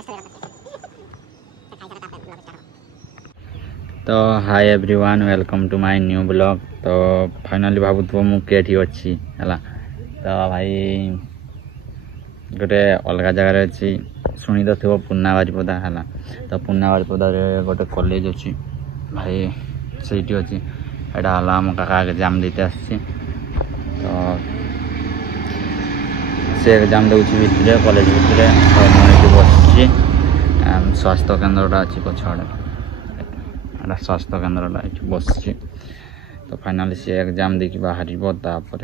तो hi everyone welcome to my new blog. तो finally भावुव मुझे अच्छी है तो भाई गोटे अलग जगार अच्छी शुणी तो थो पुना बारिपदा है तो पुना बारिपदा गोटे कॉलेज अच्छी भाई से अच्छी यहाँ आम काका एग्जाम देते आसी तो से एग्जाम दूसरी भितर कॉलेज भितर तो मुझे बस स्वास्थ्य केन्द्रटा अच्छी पछाड़े स्वास्थ्य केन्द्रटा ये बस तो फाइनाली सी एग्जाम देखी बाहर तापर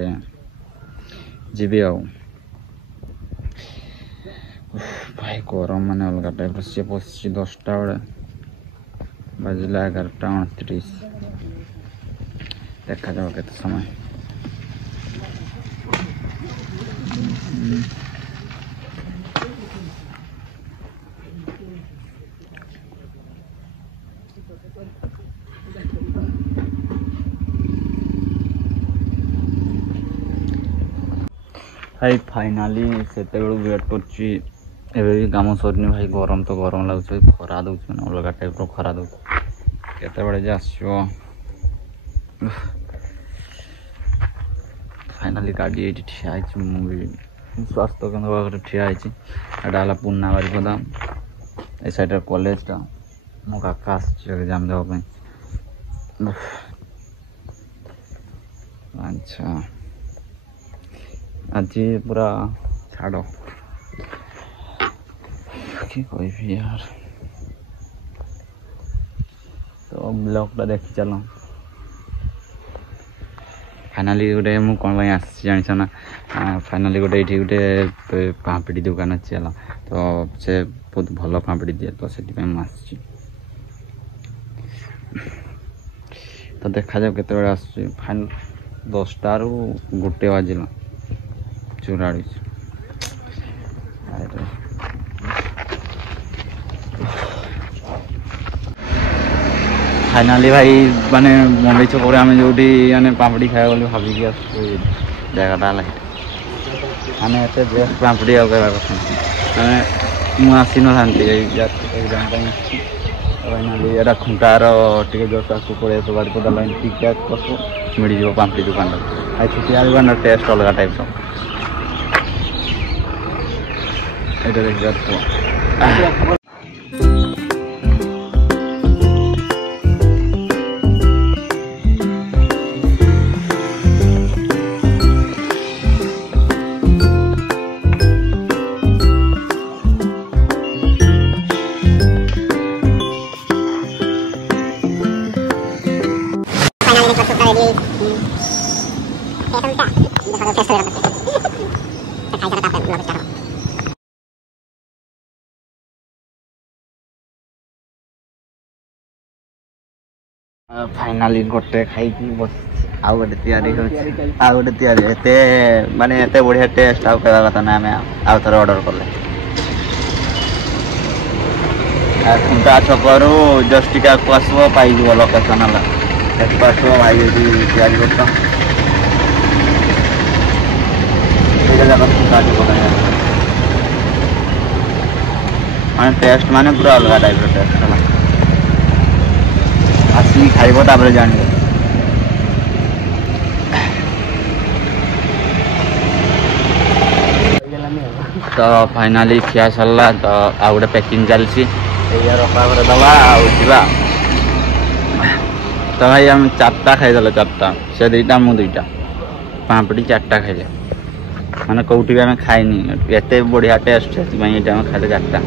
जी भाई गरम मान अलग टाइप सी बस 10टा बेले बजला 11:29 देखा जाओ के समय भाई फाइनाली से वेट कर काम सरनी भाई गरम तो गरम लगे खरा दौर अलग टाइप खरा दौर केत आसो फाइनाली गाड़ी ये ठिया मुझे स्वास्थ्य केन्द्र पाखे ठिया है पुना बारिपदा ए साइड कॉलेजटा मो काका एग्जाम देवाई अच्छा आज पूरा छाड़ कि कह यार तो ब्लॉगटा देखी चलो फाइनाली गोटे मुझे कौन जानी ना फाइनाली गोटे ये गोटे पापड़ी दुकान अच्छी है तो से बहुत भल पापड़ी दिए तो से आसी तो देखा जाओ केत फाइनल 10टा रू 1 बाजिला 44 फाइनाली भाई माने मुंबई छक आम जो मैंने पापड़ी खाया बोली भाविकी जगटा माने एत बेस्ट पापड़ी आगे मैंने मुझे ना एग्जाम फाइनाली यहाँ खुंटार टे जस्ट आसू पड़े तो बारिपदा लाइन ठीक ठाक कसो मिल जाव पापड़ी दुकान आई छुटिया दुकान टेस्ट अलग टाइप ये देखिए फाइनाली गोटे खाई बस आउ गोटे माने एत बढ़िया टेस्ट आउ कहवा कथा ना आम आउ थे ऑर्डर कले खुंटा छकरू जस्ट टिका आसो पाइज लोकेशन आसो भाई या खुंटा छक माने टेस्ट माने पूरा अलग टाइप टेस्ट है आसिक खाइब तापर जान तो फाइनाली खिया सरला तो आ गए पैकिंग चलती रखा घर दवा आवा तो भाई आम 4टा खाईदेल 4टा से 2टा मु 2टा पापड़ी 4टा खाइले माने कौटी भी आम खाइनी एत बढ़िया टेस्ट से खाइले 4टा